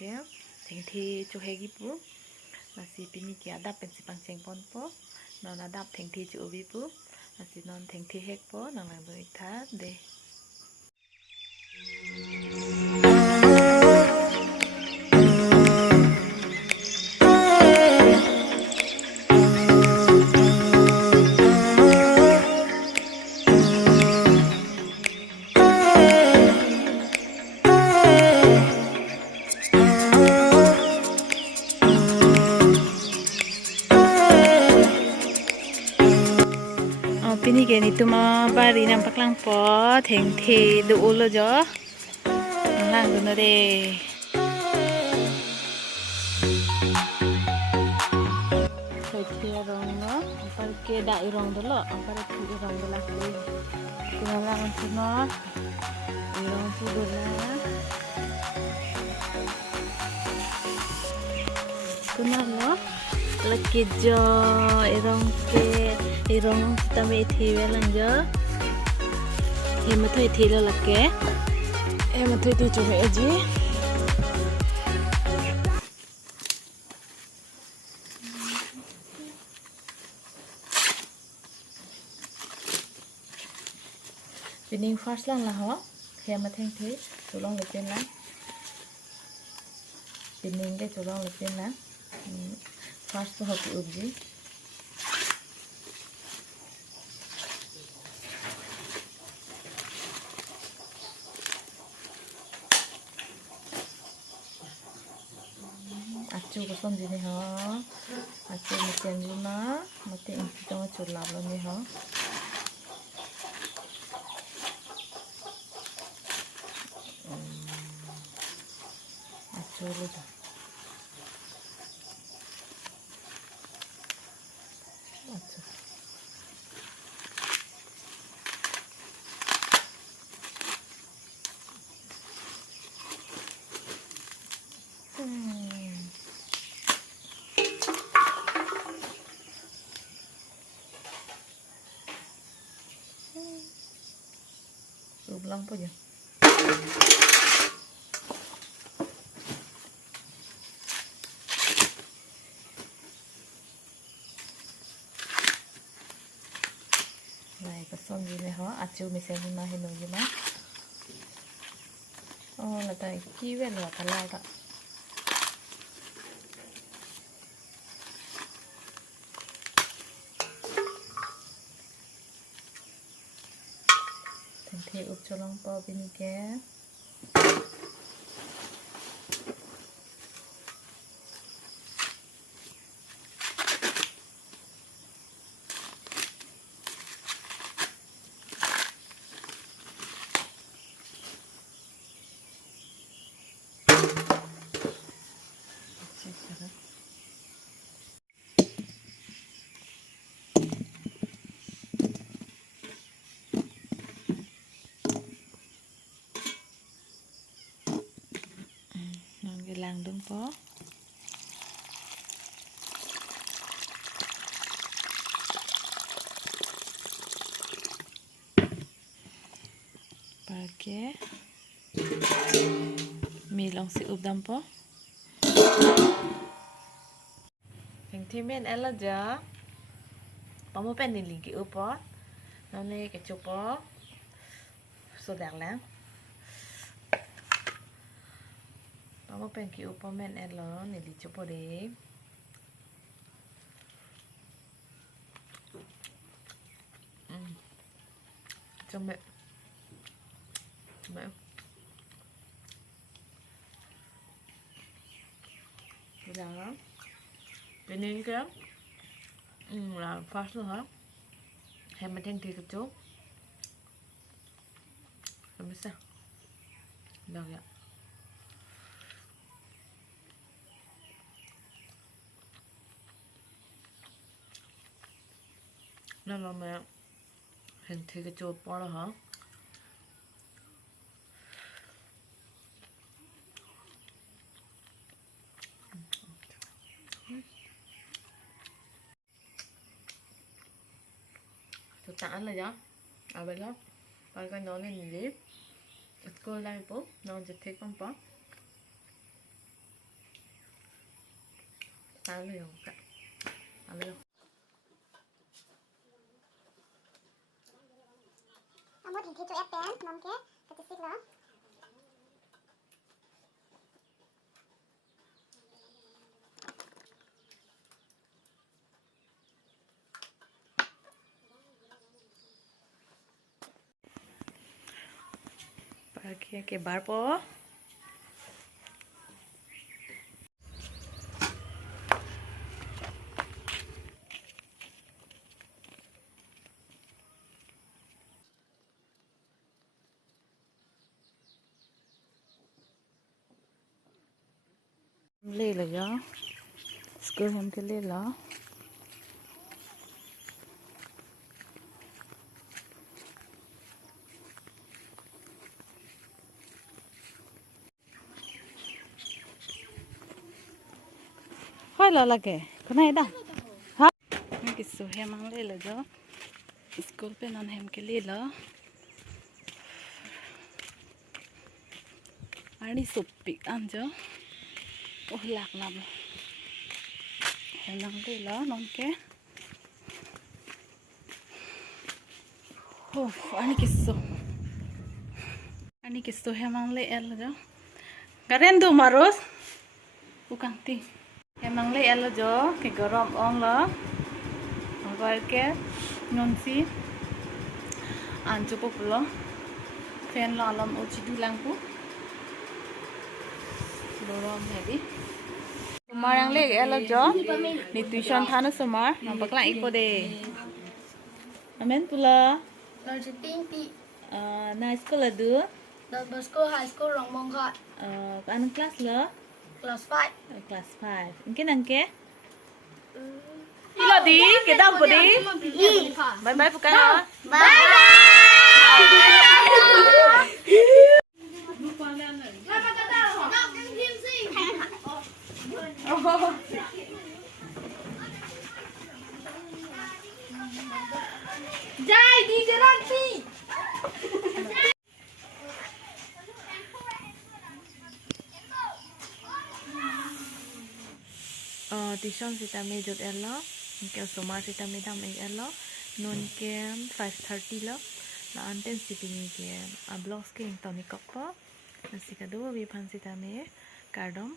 ke Thengthe cho hegi pu nasi pini ki adap pen si pangcheng pon po non adap Thengthe cho ubi pu nasi non Thengthe hek po nang lang do itha de Pini ke ni tuma bari nampak lang po Thengthe do ulo jo lang do na de Thoithe rong no apar ke dai rong do lo apar thu rong do la tuma lang tuma rong pu do la tuma lo kecho irong kita me thi velang jo he ma Thoithe lo lakke e ma Thoithe chu me ji pining first lang la ho he ma Thengthe chu long le pen la pining ke chu long le pen la first ho ki ubji achu ko som jini ho achu mi chen juna mate inti to chu la lo ni ho achu lo da achu lang po dyan. Này có xong gì này hả? Achu mình xem nó hình gì mà. Là tại chi về là thật lâu đó. Thengthe up cho long po bini ke lang dun po pakai milong si udam po Thengthe men ela ja pamu pen ni ligi upo none kecho po so dak lang pamu pen ki upo men elo ni li chopo de Chombe đó bên này cái là fast luôn hả hay mình Thengthe cái chút không biết sao đâu vậy nó là mẹ Thengthe cái chút bỏ rồi hả tán là đó à bên đó và cái nó lên gì cô lại bố nóจะเทคมันปะ Aleo. Aleo. Một hình kecho ép bén, nón cái xích đó. Pakai ke bar po. Lê là gió. School em thì lê là. Khoai là cái này đâu? Hả? Cái số em mang lê là gió. School bên anh em cái lê là. Ani sopi anjo. Oh lạc làm. Em đang lê là non cái. Oh, ani kisto hemang le el jo. Karen do maros. Bukan ti. Hemang le el jo ke garam ong la. Ongwal ke nonsi. Anjo populo. Fan la alam ochi du langku. Lorom heavy. Sumar yang le el jo. Ni tuition thana sumar. Nampak lang ipo de. Amen pula. Na sekolah tu. The school high school Rong Mong Khat. Anong kelas lo? Class 5. Kelas 5. Mungkin angke? Ilo di, kita apa di? Bye bye bukan ha? Bye Jai di jalan si. Tuition kita mejut elo, ke sumar kita medam elo, non ke 5:30 lo, la anten si pini ke blogs ke yang toni koppo, nasi kedua bipan kita me kardom.